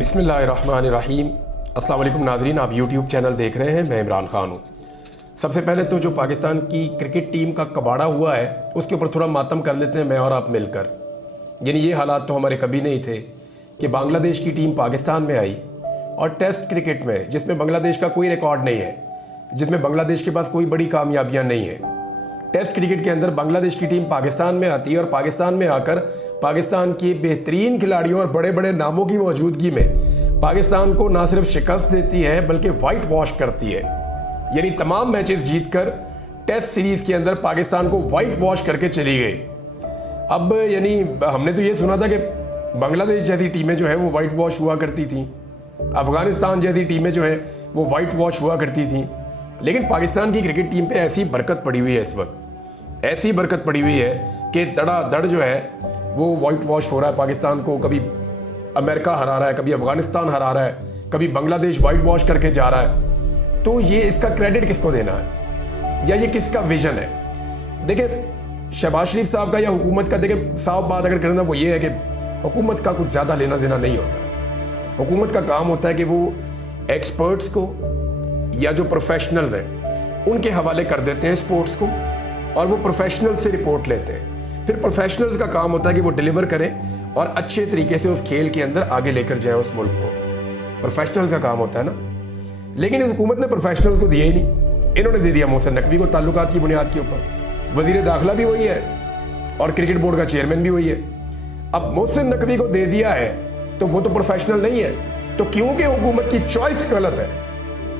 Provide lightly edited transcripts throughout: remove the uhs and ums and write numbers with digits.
बिस्मिल्लाहिर्रहमानिर्रहीम। अस्सलाम वालेकुम नाज़रीन, आप यूट्यूब चैनल देख रहे हैं। मैं इमरान खान हूँ। सबसे पहले तो जो पाकिस्तान की क्रिकेट टीम का कबाड़ा हुआ है उसके ऊपर थोड़ा मातम कर लेते हैं मैं और आप मिलकर। यानी ये हालात तो हमारे कभी नहीं थे कि बांग्लादेश की टीम पाकिस्तान में आई और टेस्ट क्रिकेट में, जिसमें बांग्लादेश का कोई रिकॉर्ड नहीं है, जिसमें बांग्लादेश के पास कोई बड़ी कामयाबियाँ नहीं है, टेस्ट क्रिकेट के अंदर बांग्लादेश की टीम पाकिस्तान में आती है और पाकिस्तान में आकर पाकिस्तान के बेहतरीन खिलाड़ियों और बड़े बड़े नामों की मौजूदगी में पाकिस्तान को ना सिर्फ शिकस्त देती है बल्कि वाइट वॉश करती है। यानी तमाम मैचेस जीतकर टेस्ट सीरीज के अंदर पाकिस्तान को वाइट वॉश करके चली गई। अब यानी हमने तो ये सुना था कि बांग्लादेश जैसी टीमें जो है वो वाइट वॉश हुआ करती थी, अफगानिस्तान जैसी टीमें जो है वो वाइट वॉश हुआ करती थी, लेकिन पाकिस्तान की क्रिकेट टीम पे ऐसी बरकत पड़ी हुई है, इस वक्त ऐसी बरकत पड़ी हुई है कि धड़ाधड़ जो है वो वाइट वॉश हो रहा है। पाकिस्तान को कभी अमेरिका हरा रहा है, कभी अफगानिस्तान हरा रहा है, कभी बांग्लादेश वाइट वॉश करके जा रहा है। तो ये इसका क्रेडिट किसको देना है या ये किसका विजन है? देखिए, शहबाज शरीफ साहब का या हुकूमत का, देखिए साफ बात अगर करना वो ये है कि हुकूमत का कुछ ज़्यादा लेना देना नहीं होता। हुकूमत का काम होता है कि वो एक्सपर्ट्स को या जो प्रोफेशनल्स हैं उनके हवाले कर देते हैं स्पोर्ट्स को और वो प्रोफेशनल से रिपोर्ट लेते हैं। फिर प्रोफेशनल्स का काम होता है कि वो डिलीवर करें और अच्छे तरीके से उस खेल के अंदर आगे लेकर जाए उस मुल्क को। प्रोफेशनल्स का काम होता है ना, लेकिन इस हुकूमत ने प्रोफेशनल्स को दिया ही नहीं। इन्होंने दे दिया मोहसिन नकवी को ताल्लुकात की बुनियाद के ऊपर। वजीर दाखिला भी वही है और क्रिकेट बोर्ड का चेयरमैन भी वही है। अब मोहसिन नकवी को दे दिया है तो वो तो प्रोफेशनल नहीं है। तो क्योंकि हुकूमत की चॉइस गलत है।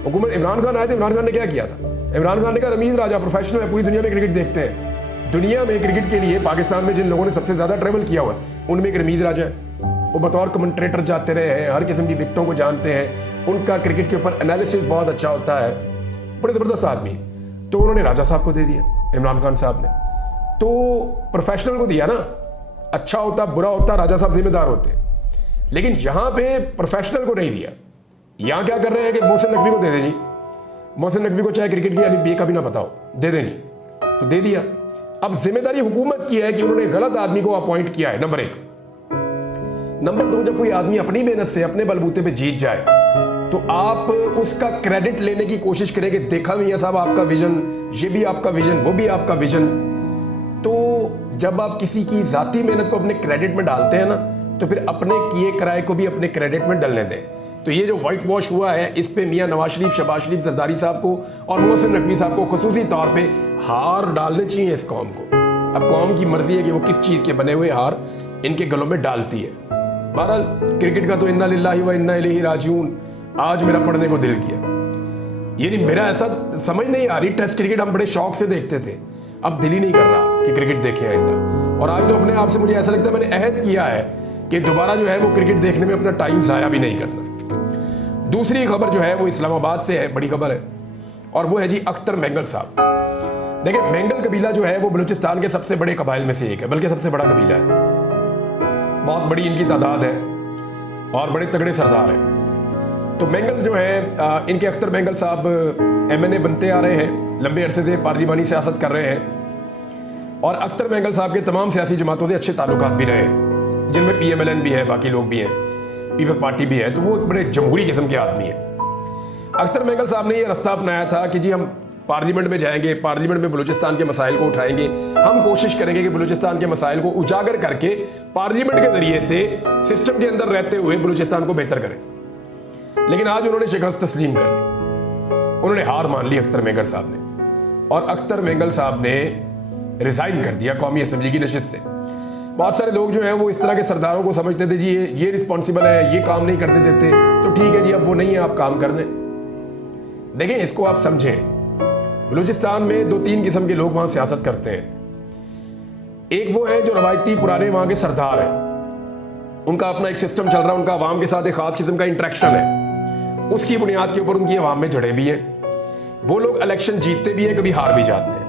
हुकूमत, इमरान खान आए थे, इमरान खान ने क्या किया था? इमरान खान ने कहा रमीज राजा प्रोफेशनल है, पूरी दुनिया में क्रिकेट देखते हैं। दुनिया में क्रिकेट के लिए पाकिस्तान में जिन लोगों ने सबसे ज्यादा ट्रेवल किया हुआ है उनमें एक रमीज राजा है। वो बतौर कमेंट्रेटर जाते रहे हैं, हर किस्म की विकेटों को जानते हैं, उनका क्रिकेट के ऊपर एनालिसिस बहुत अच्छा होता है, बड़े ज़बरदस्त आदमी। तो उन्होंने राजा साहब को दे दिया, इमरान खान साहब ने। तो प्रोफेशनल को दिया ना, अच्छा होता बुरा होता राजा साहब जिम्मेदार होते, लेकिन यहाँ पे प्रोफेशनल को नहीं दिया। यहाँ क्या कर रहे हैं कि मोहसिन नकवी को दे दें जी, मोहसिन नकवी को चाहे क्रिकेट की अली का भी ना पता हो, दे दें जी, तो दे दिया। अब जिम्मेदारी हुकूमत की है कि उन्होंने गलत आदमी को अपॉइंट किया है, नंबर एक। नंबर दो, जब कोई आदमी अपनी मेहनत से अपने बलबूते पे जीत जाए तो आप उसका क्रेडिट लेने की कोशिश करें कि देखा मियां साहब आपका विजन, ये भी आपका विजन, वो भी आपका विजन। तो जब आप किसी की जाती मेहनत को अपने क्रेडिट में डालते हैं ना, तो फिर अपने किए कराए को भी अपने क्रेडिट में डालने दें। तो ये जो वाइट वॉश हुआ है, इस पे मियां नवाज शरीफ, शहबाज शरीफ, जरदारी साहब को और मोहसिन नकवी साहब को खुसूसी तौर पे हार डालने चाहिए इस कौम को। अब कौम की मर्जी है कि वो किस चीज़ के बने हुए हार इनके गलों में डालती है। बहरहाल क्रिकेट का तो इन्ना लिल्लाहि व इन्ना इलैहि राजिऊन आज मेरा पढ़ने को दिल किया। ये नहीं, मेरा ऐसा समझ नहीं आ रही, टेस्ट क्रिकेट हम बड़े शौक से देखते थे, अब दिल ही नहीं कर रहा कि क्रिकेट देखें आइंदा। और आज तो अपने आप से मुझे ऐसा लगता है मैंने अहद किया है कि दोबारा जो है वो क्रिकेट देखने में अपना टाइम ज़ाया भी नहीं करना। दूसरी खबर जो है वो इस्लामाबाद से है, बड़ी खबर है, और वो है जी अख्तर मेंगल साहब। देखिए, मेंगल कबीला जो है वो बलूचिस्तान के सबसे बड़े कबाइल में से एक है, बल्कि सबसे बड़ा कबीला है। बहुत बड़ी इनकी तादाद है और बड़े तगड़े सरदार हैं। तो मेंगल जो है, इनके अख्तर मेंगल साहब MNA बनते आ रहे हैं, लंबे अरसे से पार्लिमानी सियासत कर रहे हैं और अख्तर मेंगल साहब के तमाम सियासी जमातों से अच्छे ताल्लुकात भी रहे हैं, जिनमें PMLN भी है, बाकी लोग भी हैं, पीपल्स पार्टी भी है। तो वो एक बड़े जमहूरी किस्म के आदमी है। अख्तर मेंगल साहब ने ये रास्ता अपनाया था कि जी हम पार्लियामेंट में जाएंगे, पार्लियामेंट में बलूचिस्तान के मसाइल को उठाएंगे, हम कोशिश करेंगे कि बलूचिस्तान के मसाइल को उजागर करके पार्लियामेंट के जरिए से सिस्टम के अंदर रहते हुए बलूचिस्तान को बेहतर करें। लेकिन आज उन्होंने शिकस्त तस्लीम कर ली, उन्होंने हार मान ली अख्तर मेंगल साहब ने, और अख्तर मेंगल साहब ने रिजाइन कर दिया कौमी असम्बली की नशिस्त से। बहुत सारे लोग जो हैं वो इस तरह के सरदारों को समझते थे जी ये रिस्पॉन्सिबल है, ये काम नहीं करने देते, तो ठीक है जी अब वो नहीं है, आप काम कर दें। देखें, इसको आप समझें, बलूचिस्तान में 2-3 किस्म के लोग वहाँ सियासत करते हैं। एक वो है जो रवायती पुराने वहाँ के सरदार हैं, उनका अपना एक सिस्टम चल रहा है, उनका अवाम के साथ एक खास किस्म का इंटरेक्शन है, उसकी बुनियाद के ऊपर उनकी अवाम में जड़े भी हैं। वो लोग इलेक्शन जीतते भी हैं, कभी हार भी जाते हैं,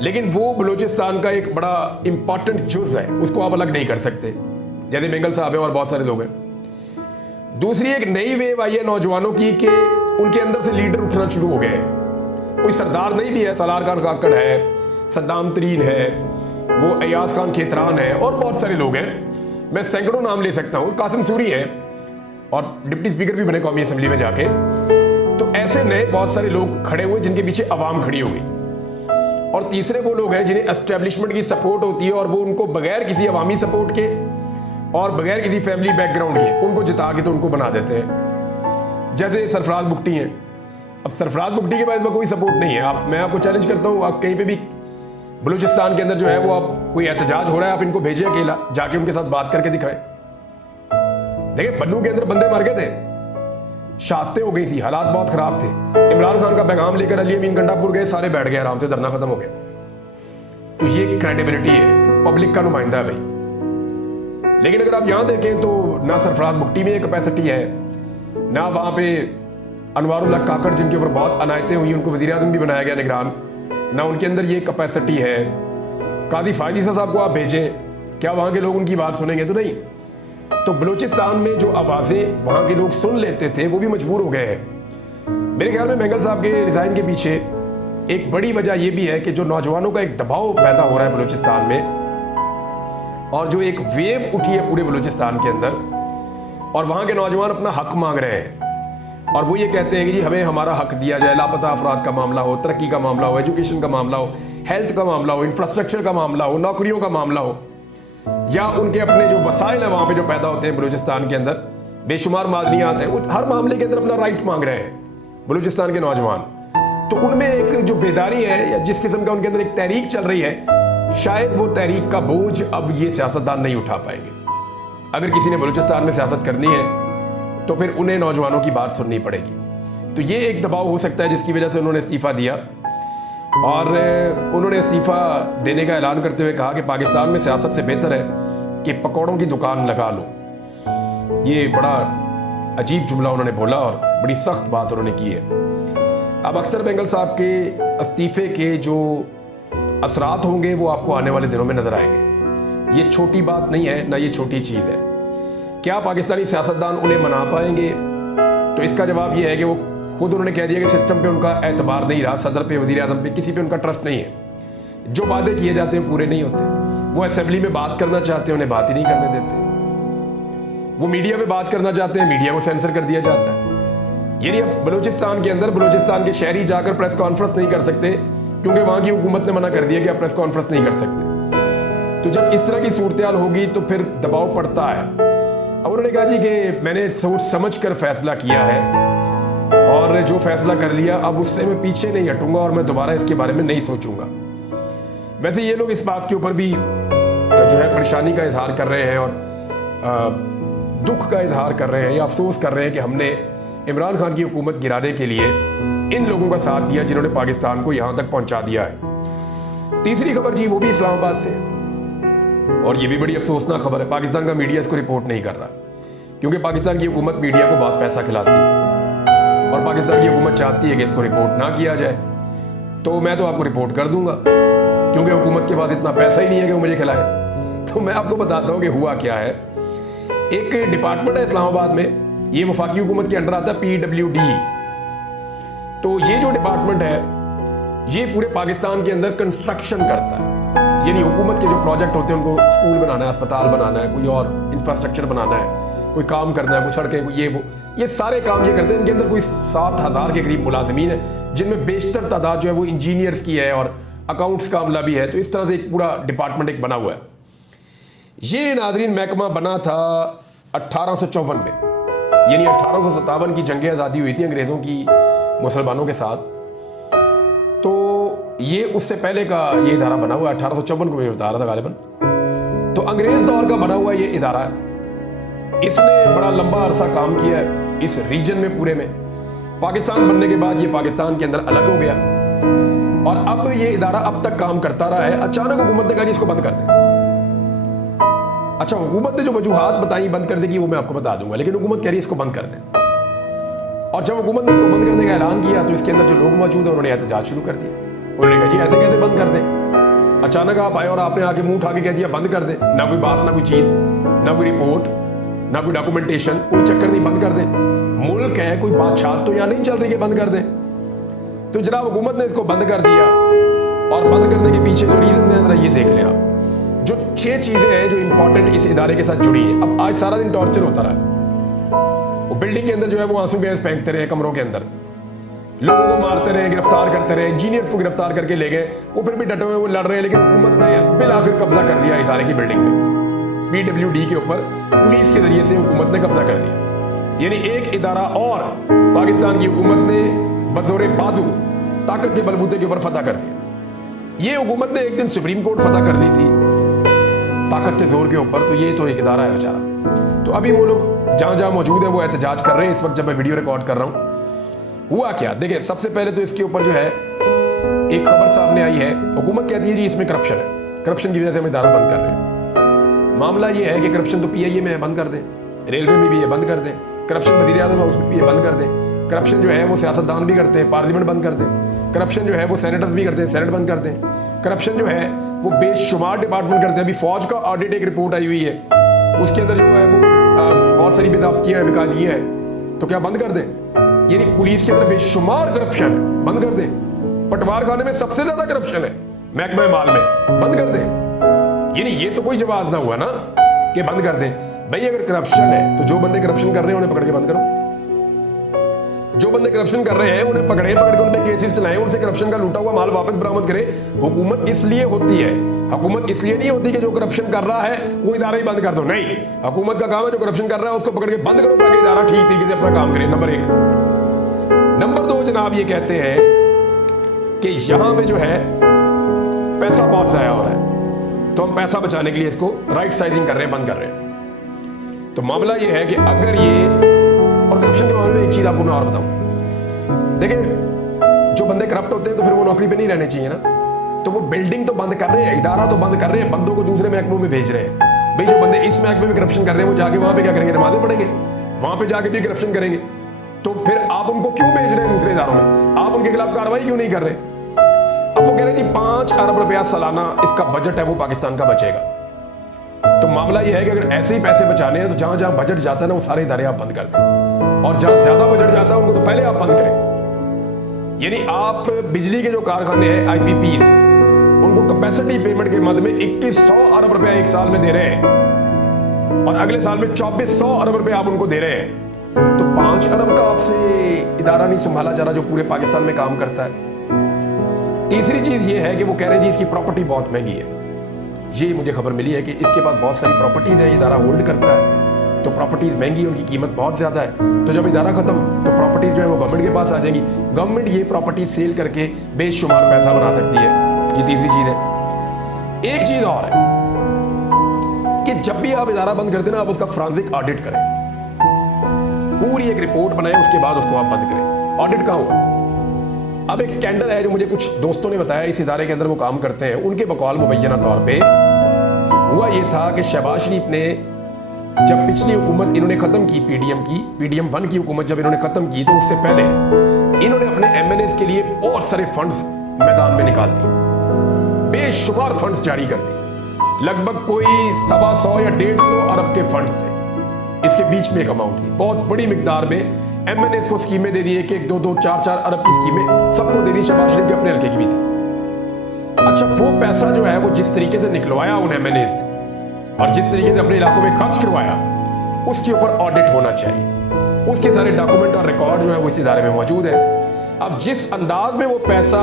लेकिन वो बलूचिस्तान का एक बड़ा इंपॉर्टेंट जुज है, उसको आप अलग नहीं कर सकते, जैसे मेंगल साहब है और बहुत सारे लोग हैं। दूसरी एक नई वेव आई है नौजवानों की कि उनके अंदर से लीडर उठना शुरू हो गए हैं। कोई सरदार नहीं भी है, सलार खान काकड़ है, सद्दाम तरीन है, वो अयाज खान खेतरान है और बहुत सारे लोग हैं, मैं सैकड़ों नाम ले सकता हूँ, कासिम सूरी है, और डिप्टी स्पीकर भी बने कौमी असेंबली में जाके। तो ऐसे नए बहुत सारे लोग खड़े हुए जिनके पीछे आवाम खड़ी हो गई। और तीसरे वो लोग हैं जिन्हें एस्टेब्लिशमेंट की सपोर्ट होती है और वो उनको बगैर किसी अवामी सपोर्ट के और बगैर किसी फैमिली बैकग्राउंड के उनको जिता के तो उनको बना देते हैं। जैसे सरफराज बुगटी हैं। अब सरफराज बुगटी के पास कोई सपोर्ट नहीं है। मैं आपको चैलेंज करता हूँ, आप कहीं पे भी बलूचिस्तान के अंदर जो है वो आप कोई एहतजाज हो रहा है, आप इनको भेजें अकेला, जाके उनके साथ बात करके दिखाएं। देखिए बन्नू के अंदर बंदे मर गए थे, शहादतें हो गई थी, हालात बहुत खराब थे। इमरान खान का पैगाम लेकर अली अमीन गंडापुर गए, सारे बैठ गए आराम से, धरना खत्म हो गया। तो ये क्रेडिबिलिटी है, पब्लिक का नुमाइंदा है भाई। लेकिन अगर आप यहां देखें तो ना सरफराज बुगटी में कैपेसिटी है, ना वहां पे अनवारुल्लाह काकड़ जिनके ऊपर बहुत अनायतें हुई उनको वजीर आज़म भी बनाया गया निगरान, ना उनके अंदर ये कैपेसिटी है। काजी फायद ईसा साहब को आप भेजें, क्या वहां के लोग उनकी बात सुनेंगे? तो नहीं। तो बलूचिस्तान में जो आवाज़ें वहाँ के लोग सुन लेते थे वो भी मजबूर हो गए हैं। मेरे ख्याल में मेंगल साहब के रिज़ाइन के पीछे एक बड़ी वजह यह भी है कि जो नौजवानों का एक दबाव पैदा हो रहा है बलूचिस्तान में, और जो एक वेव उठी है पूरे बलूचिस्तान के अंदर, और वहाँ के नौजवान अपना हक मांग रहे हैं। और वो ये कहते हैं कि जी हमें हमारा हक दिया जाए, लापता अफराद का मामला हो, तरक्की का मामला हो, एजुकेशन का मामला हो, हेल्थ का मामला हो, इंफ्रास्ट्रक्चर का मामला हो, नौकरियों का मामला हो, या उनके अपने जो वसाइल है वहां पे जो पैदा होते हैं बलूचिस्तान के अंदर, बेशुमार मादनियात हैं, वो हर मामले के अंदर अपना राइट मांग रहे हैं बलूचिस्तान के नौजवान। तो उनमें एक जो बेदारी है या जिस किस्म का उनके अंदर एक तहरीक चल रही है, शायद वो तहरीक का बोझ अब ये सियासतदान नहीं उठा पाएंगे। अगर किसी ने बलूचिस्तान में सियासत करनी है तो फिर उन्हें नौजवानों की बात सुननी पड़ेगी। तो ये एक दबाव हो सकता है जिसकी वजह से उन्होंने इस्तीफा दिया। और उन्होंने इस्तीफा देने का ऐलान करते हुए कहा कि पाकिस्तान में सियासत से बेहतर है कि पकौड़ों की दुकान लगा लो। ये बड़ा अजीब जुमला उन्होंने बोला और बड़ी सख्त बात उन्होंने की है। अब अख्तर बेंगल साहब के इस्तीफे के जो असरात होंगे वो आपको आने वाले दिनों में नजर आएंगे। ये छोटी बात नहीं है, ना ये छोटी चीज़ है। क्या पाकिस्तानी सियासतदान उन्हें मना पाएंगे? तो इसका जवाब ये है कि वो खुद उन्होंने कह दिया कि सिस्टम पे उनका एतबार नहीं रहा, सदर पे, वजीर आज़म पे, किसी पे उनका ट्रस्ट नहीं है। जो वादे किए जाते हैं पूरे नहीं होते। वो असेंबली में बात करना चाहते हैं, उन्हें बात ही नहीं करने देते। वो मीडिया में बात करना चाहते हैं, मीडिया को सेंसर कर दिया जाता है। यानी अब बलूचिस्तान के अंदर बलूचिस्तान के शहरी जाकर प्रेस कॉन्फ्रेंस नहीं कर सकते क्योंकि वहां की हुकूमत ने मना कर दिया कि आप प्रेस कॉन्फ्रेंस नहीं कर सकते। तो जब इस तरह की सूरत हाल होगी तो फिर दबाव पड़ता है। अब उन्होंने कहा जी कि मैंने सोच समझ कर फैसला किया है और जो फैसला कर लिया अब उससे मैं पीछे नहीं हटूंगा और मैं दोबारा इसके बारे में नहीं सोचूंगा। वैसे ये लोग इस बात के ऊपर भी जो है परेशानी का इजहार कर रहे हैं और दुख का इजहार कर रहे हैं या अफसोस कर रहे हैं कि हमने इमरान खान की हुकूमत गिराने के लिए इन लोगों का साथ दिया जिन्होंने पाकिस्तान को यहां तक पहुंचा दिया है। तीसरी खबर जी वो भी इस्लामाबाद से, और ये भी बड़ी अफसोसनाक खबर है। पाकिस्तान का मीडिया इसको रिपोर्ट नहीं कर रहा क्योंकि पाकिस्तान की हुकूमत मीडिया को बहुत पैसा खिलाती है और पाकिस्तान की हुकूमत चाहती है कि इसको रिपोर्ट ना किया जाए। तो मैं तो आपको रिपोर्ट कर दूंगा क्योंकि हुकूमत के पास इतना पैसा ही नहीं है कि वो मुझे खिलाए। तो मैं आपको बताता हूँ कि हुआ क्या है। एक डिपार्टमेंट है इस्लामाबाद में, ये वफाकी हुकूमत के अंडर आता है, PWD। तो ये जो डिपार्टमेंट है ये पूरे पाकिस्तान के अंदर कंस्ट्रक्शन करता है। यानी हुकूमत के जो प्रोजेक्ट होते हैं, उनको स्कूल बनाना है, अस्पताल बनाना है, कोई और इंफ्रास्ट्रक्चर बनाना है, कोई काम करना है, कोई सड़कें, कोई ये वो, ये सारे काम ये करते हैं। इनके अंदर कोई 7,000 के करीब मुलाजिमीन है जिनमें बेशतर तादाद जो है वो इंजीनियर्स की है और अकाउंट्स का अमला भी है। तो इस तरह से एक पूरा डिपार्टमेंट एक बना हुआ है। ये नाजरीन महकमा बना था 1854 में, यानी 1857 की जंग आज़ादी हुई थी अंग्रेज़ों की मुसलमानों के साथ। तो ये उससे पहले का ये इदारा बना हुआ है, 1854 को मैं बता रहा था गालिबन। तो अंग्रेज़ दौर का बना हुआ ये इदारा है। इसने बड़ा लंबा अरसा काम किया है इस रीजन में पूरे में। पाकिस्तान बनने के बाद ये पाकिस्तान के अंदर अलग हो गया और अब ये इदारा अब तक काम करता रहा है। अचानक हुकूमत ने कहा इसको बंद कर दें। अच्छा, हुकूमत ने जो वजूहात बताई बंद कर देगी वो मैं आपको बता दूंगा, लेकिन हुकूमत कह रही है इसको बंद कर दें। और जब हुकूमत ने इसको बंद करने का ऐलान किया तो इसके अंदर जो लोग मौजूद हैं उन्होंने एहतजाज शुरू कर दिया। उन्होंने कहा जी ऐसे कैसे बंद कर दें? अचानक आप आए और आपने आके मुंह उठा के कह दिया बंद कर दें। ना कोई बात, ना कोई चीज, ना कोई रिपोर्ट, ना कोई डॉक्यूमेंटेशन, कोई चक्कर नहीं, बंद कर दें। मुल्क है, कोई बादशाह तो यहाँ नहीं चल रही है बंद कर दें। तो जनाब हुकूमत ने इसको बंद कर दिया और बंद करने के पीछे जो रीजन है जरा ये देख लें आप। जो 6 चीजें हैं जो इंपॉर्टेंट इस इदारे के साथ जुड़ी है। अब आज सारा दिन टॉर्चर होता रहा, बिल्डिंग के अंदर जो है वो आंसू गैस फेंकते रहे, कमरों के अंदर लोगों को मारते रहे, गिरफ्तार करते रहे, इंजीनियर्स को गिरफ्तार करके ले गए। वो फिर भी डटे हुए वो लड़ रहे हैं, लेकिन हुकूमत ने बिल आखिर कब्जा कर दिया इदारे की बिल्डिंग में। PWD के ऊपर पुलिस के जरिए से हुकूमत ने कब्जा कर दिया। यानी एक इदारा और पाकिस्तान की हुकूमत ने बजोरे बाजू ताकत के बलबूते के ऊपर फतह कर दिया। ये हुकूमत ने एक दिन सुप्रीम कोर्ट फतह कर ली थी ताकत के जोर के ऊपर, तो ये तो एक इदारा है बेचारा। तो अभी वो लोग जहां जहां मौजूद है वो एहतजाज कर रहे हैं इस वक्त जब मैं वीडियो रिकॉर्ड कर रहा हूं। हुआ क्या देखिए, सबसे पहले तो इसके ऊपर जो है एक खबर सामने आई है। हुकूमत कहती है जी इसमें करप्शन है, करप्शन की वजह से हम इदारा बंद कर रहे हैं। मामला ये है कि करप्शन तो PIA में है, बंद कर दें, रेलवे में भी ये बंद कर दें, करप्शन वज़ीर आज़म है उसमें भी ये बंद कर दें, करप्शन जो है वो सियासतदान भी करते हैं, पार्लियामेंट बंद कर दें, करप्शन जो है वो सेनेटर्स भी करते हैं, सेनेट बंद कर दें, करप्शन जो है वो बेशुमार डिपार्टमेंट करते हैं। अभी फौज का ऑडिट एक रिपोर्ट आई हुई है, उसके अंदर जो है वो बहुत सारी बेदाब्तियाँ हैं, बेकायदगियाँ हैं, तो क्या बंद कर दें? यानी पुलिस के अंदर बेशुमार करप्शन है, बंद कर दें। पटवार खाने में सबसे ज्यादा करप्शन है, महकमा माल में, बंद कर दें। यानी ये तो कोई जवाब ना हुआ ना कि बंद कर दें। भाई अगर करप्शन है तो जो बंदे करप्शन कर रहे हैं उन्हें पकड़ के बंद करो। जो बंदे करप्शन कर रहे हैं उन्हें पकड़ के उन पे केसेस चलाएं, उनसे करप्शन का लूटा हुआ माल वापस बरामद करें। हुकूमत इसलिए होती है, हुकूमत इसलिए नहीं होती कि जो करप्शन कर रहा है वो इदारा ही बंद कर दो। नहीं, हुकूमत का काम है जो करप्शन कर रहा है उसको पकड़ के बंद करो ताकि इदारा ठीक तरीके से अपना काम करे। नंबर 1। नंबर 2 जनाब ये कहते हैं कि यहां पे जो है पैसा बहुत जाया हो रहा है, तो हम पैसा बचाने के लिए इसको राइट साइजिंग कर रहे हैं, बंद कर रहे हैं। तो मामला ये है कि अगर ये, और करप्शन के मामले में एक चीज आपको मैं और बताऊं, देखिए जो बंदे करप्ट होते हैं तो फिर वो नौकरी पे नहीं रहने चाहिए ना। तो वो बिल्डिंग तो बंद कर रहे हैं, इदारा तो बंद कर रहे हैं, बंदों को दूसरे महकमों में भेज रहे हैं। भाई जो बंदे इस महकमे में करप्शन कर रहे हैं वो जाके वहां पे क्या करेंगे? नमाजें पढ़ेंगे, वहां पे जाके भी करप्शन करेंगे। तो फिर आप उनको क्यों भेज रहे हैं दूसरे इदारों में? आप उनके खिलाफ कार्रवाई क्यों नहीं कर रहे? अब वो कह रहे हैं कि 5 अरब रुपया सालाना इसका बजट है वो पाकिस्तान का बचेगा। तो मामला ये है कि अगर ऐसे ही पैसे बचाने हैं तो जहां जहां बजट जाता है ना वो सारे इदारे आप बंद कर दें, और जहां ज्यादा बजट जाता है उनको तो पहले आप बंद करें। यानी आप बिजली के जो कारखाने हैं IPPs, उनको कैपेसिटी पेमेंट के मद में 2100 अरब रुपया एक साल में दे रहे हैं, और अगले साल में 2400 अरब रुपया आप उनको दे रहे हैं। तो 5 अरब का आपसे इदारा नहीं संभाला जा रहा जो पूरे पाकिस्तान में काम करता है। तीसरी चीज ये है कि वो कह रहे हैं जी इसकी प्रॉपर्टी बहुत महंगी है। ये मुझे खबर मिली है कि इसके पास बहुत सारी प्रॉपर्टीज है, इदारा होल्ड करता है, तो प्रॉपर्टीज महंगी, उनकी कीमत बहुत ज्यादा है। तो जब इदारा खत्म तो प्रॉपर्टीज जो है वो गवर्नमेंट के पास आ जाएंगी, गवर्नमेंट ये प्रॉपर्टी सेल करके बेशुमार पैसा बना सकती है। ये तीसरी चीज है। एक चीज और है कि जब भी आप इदारा बंद करते हैं ना, आप उसका फॉरेंसिक ऑडिट करें, पूरी एक रिपोर्ट बनाएं, उसके बाद उसको आप बंद करें। ऑडिट कहां हुआ? अब एक स्कैंडल है जो मुझे कुछ दोस्तों ने बताया, इस इदारे के अंदर वो काम करते हैं, उनके बकौल मुबैना तौर पे हुआ ये था कि शहबाज शरीफ ने जब पिछली हुकूमत इन्होंने खत्म की, PDM 1 की हुकूमत जब इन्होंने खत्म की, तो उससे पहले इन्होंने अपने MNAs के लिए बहुत सारे फंड्स मैदान में निकाल दिए, बेशुमार फंड्स जारी कर दिए। लगभग कोई 125 या 150 अरब के फंड्स थे। इसके बीच में एक अमाउंट थी, बहुत बड़ी मिकदार में MNAs को स्कीमें दे दी, 1-1, 2-2, 4-4 अरब की स्कीमें सबको दे दी। शहबाज शरीफ के अपने हल्के की भी थी। अच्छा, वो पैसा जो है वो जिस तरीके से निकलवाया उन MNAs ने और जिस तरीके से अपने इलाकों में खर्च करवाया, उसके ऊपर ऑडिट होना चाहिए। उसके सारे डॉक्यूमेंट और रिकॉर्ड जो है वो इस इदारे में मौजूद है। अब जिस अंदाज में वो पैसा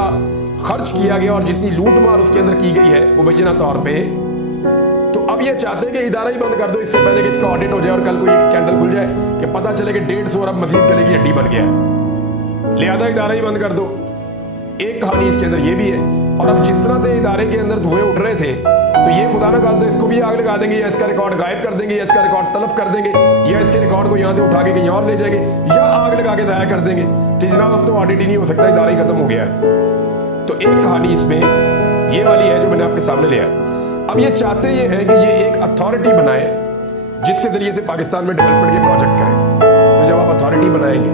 खर्च किया गया और जितनी लूट मार उसके अंदर की गई है मुबैना तौर पे, तो अब ये चाहते हैं कि इदारा ही बंद कर दो इससे पहले कि इसका ऑडिट हो जाए और कल कोई एक स्कैंडल खुल जाए कि पता चले कि 150 अरब मजीद गले की हड्डी बन गया है, लिहाजा इदारा ही बंद कर दो। एक कहानी इसके अंदर ये भी है। और अब जिस तरह से इदारे के अंदर धुएं उठ रहे थे, तो ये खुदा ना खास्ता इसको भी आग लगा देंगे, या इसका रिकॉर्ड गायब कर देंगे, या इसका रिकॉर्ड तलफ कर देंगे, या इसके रिकॉर्ड को यहाँ से उठा के कहीं और ले जाएंगे, या आग लगा के जाया कर देंगे कि जनाब अब तो ऑडिट ही नहीं हो सकता, इदारा ही खत्म हो गया है। तो एक कहानी इसमें ये वाली है जो मैंने आपके सामने लिया। अब ये चाहते ये है कि ये एक अथॉरिटी बनाए जिसके जरिए से पाकिस्तान में डेवलपमेंट के प्रोजेक्ट करें। तो जब आप अथॉरिटी बनाएंगे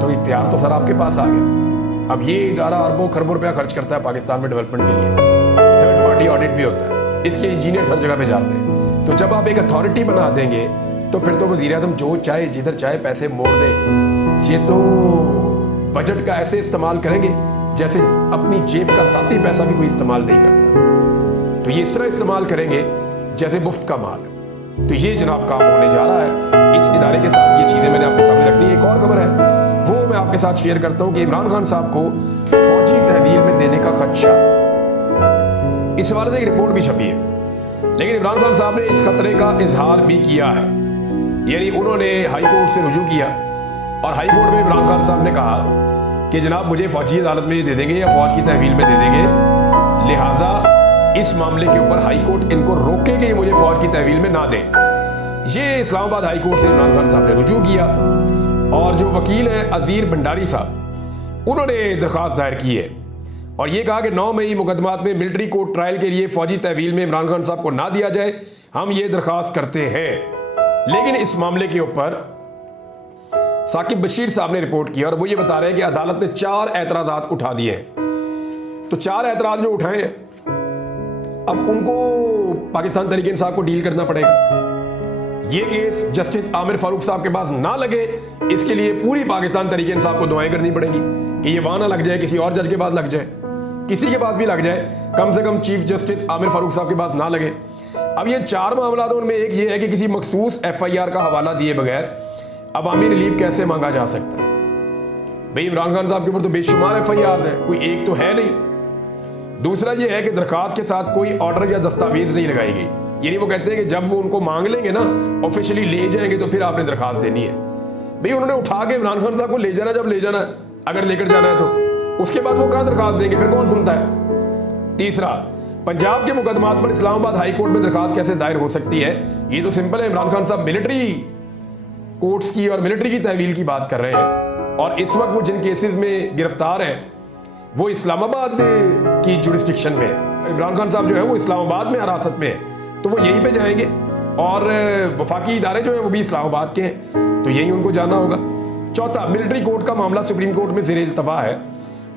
तो इख्तियार तो सर आपके पास आ गया। अब ये इदारा अरबों खरबों रुपया खर्च करता है पाकिस्तान में डेवलपमेंट के लिए, थर्ड पार्टी ऑडिट भी होता है, इसके इंजीनियर हर जगह पे जाते हैं। तो जब आप एक अथॉरिटी बना देंगे तो फिर तो वज़ीर आज़म जो चाहे जिधर चाहे पैसे मोड़ दे। ये तो बजट का ऐसे इस्तेमाल करेंगे जैसे अपनी जेब का ज़ाती पैसा भी कोई इस्तेमाल नहीं करता। तो ये इस तरह इस्तेमाल करेंगे जैसे मुफ्त का माल। तो ये जनाब काम होने जा रहा है। इस इदारे के साथ ये चीज़ें मैंने आपके सामने आपके साथ शेयर करता हूं कि इमरान खान साहब को फौजी तहवील में देने का खदशा, इस हवाले से एक रिपोर्ट भी छपी है। लेकिन इमरान खान साहब ने इस खतरे का इजहार भी किया है, यानी उन्होंने हाई कोर्ट से रुजू किया और हाई कोर्ट में इमरान खान साहब ने कहा कि जनाब मुझे फौजी अदालत में दे देंगे या फौज की तहवील में दे देंगे, लिहाजा इस मामले के ऊपर हाई कोर्ट इनको रोके कि मुझे फौज की तहवील में ना दें। ये इस्लामाबाद हाई कोर्ट से इमरान खान साहब ने रुजू किया और जो वकील हैं अजीर भंडारी साहब, उन्होंने दरख्वास्त दायर की है और ये कहा कि 9 मई मुकदमात में मिलिट्री कोर्ट ट्रायल के लिए फौजी तहवील में इमरान खान साहब को ना दिया जाए, हम ये दरख्वास्त करते हैं। लेकिन इस मामले के ऊपर साकिब बशीर साहब ने रिपोर्ट किया और वो ये बता रहे हैं कि अदालत ने 4 एतराज़ात उठा दिए हैं। तो 4 एतराज़ जो उठाए हैं, अब उनको पाकिस्तान तहरीक इंसाफ को डील करना पड़ेगा। ये केस जस्टिस आमिर फारूक साहब के पास ना लगे, इसके लिए पूरी पाकिस्तान तहरीक इंसाफ को दुआएं करनी पड़ेंगी कि ये वहां ना लग जाए, किसी और जज के पास लग जाए, किसी के पास भी लग जाए, कम से कम चीफ जस्टिस आमिर फारूक साहब के पास ना लगे। अब ये 4 मामला तो उनमें एक ये है कि किसी मखसूस FIR का हवाला दिए बगैर अवामी रिलीफ कैसे मांगा जा सकता है। भाई इमरान खान साहब के ऊपर तो बेशुमार FIR है, कोई एक तो है नहीं। दूसरा ये है कि दरखास्त के साथ कोई ऑर्डर या दस्तावेज नहीं लगाई गई, यानी वो कहते हैं कि जब वो उनको मांग लेंगे ना, ऑफिशियली ले जाएंगे, तो फिर आपने दरखास्त देनी है। भाई उन्होंने उठा के इमरान खान साहब को ले जाना, जब ले जाना है, अगर लेकर जाना है तो उसके बाद वो कहां दरखास्त देंगे, फिर कौन सुनता है। तीसरा, पंजाब के मुकदमात पर इस्लामाबाद हाई कोर्ट में दरखास्त कैसे दायर हो सकती है। ये तो सिंपल है, इमरान खान साहब मिलिट्री कोर्ट्स की और मिलिट्री की तहवील की बात कर रहे हैं और इस वक्त वो जिन केसेस में गिरफ्तार हैं वो इस्लामाबाद की जुरिस्डिक्शन में है। इमरान खान साहब जो है वो इस्लामाबाद में हिरासत में है, तो वो यहीं पे जाएंगे और वफाकी इदारे जो है वो भी इस्लामाबाद के हैं, तो यही उनको जाना होगा। चौथा, मिलिट्री कोर्ट का मामला सुप्रीम कोर्ट में ज़ेर इल्तवा है,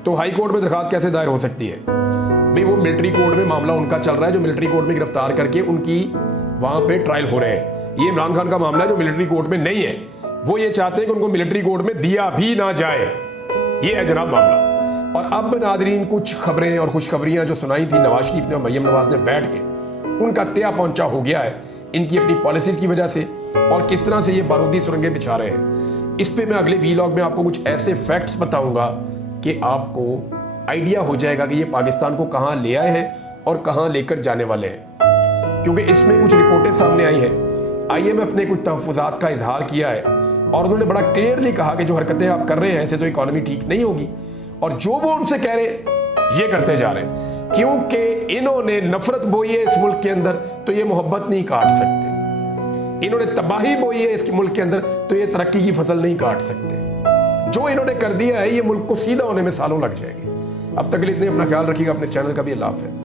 तो हाई कोर्ट में दरखास्त कैसे दायर हो सकती है। भाई वो मिलिट्री कोर्ट में मामला उनका चल रहा है जो मिलिट्री कोर्ट में गिरफ्तार करके उनकी वहां पे ट्रायल हो रहे हैं। ये इमरान खान का मामला है जो मिलिट्री कोर्ट में नहीं है, वो ये चाहते हैं कि उनको मिलिट्री कोर्ट में दिया भी ना जाए। ये है जनाब मामला। और अब नादरीन, कुछ खबरें और खुशखबरियां जो सुनाई थी नवाज शरीफ ने और मरियम नवाज ने बैठ के, उनका त्या पहुंचा हो गया है इनकी अपनी पॉलिसीज की वजह से और किस तरह से ये बारूदी सुरंगें बिछा रहे हैं। इस पे मैं अगले वीलॉग में आपको कुछ ऐसे फैक्ट्स बताऊंगा कि आपको आइडिया हो जाएगा कि ये पाकिस्तान को कहां ले आए हैं और कहां लेकर जाने वाले हैं। क्योंकि इसमें कुछ रिपोर्टें सामने आई हैं, IMF ने कुछ तहफ़्फ़ुज़ात का इजहार किया है और उन्होंने बड़ा क्लियरली कहा कि जो हरकतें आप कर रहे हैं ऐसे तो इकॉनमी ठीक नहीं होगी, और जो वो उनसे कह रहे ये करते जा रहे हैं। क्योंकि इन्होंने नफरत बोई है इस मुल्क के अंदर, तो ये मोहब्बत नहीं काट सकते। इन्होंने तबाही बोई है इस मुल्क के अंदर, तो ये तरक्की की फसल नहीं काट सकते। जो इन्होंने कर दिया है, ये मुल्क को सीधा होने में सालों लग जाएंगे। अब तक के लिए इतने, अपना ख्याल रखिएगा, अपने चैनल का भी अल्लाह हाफ़िज़।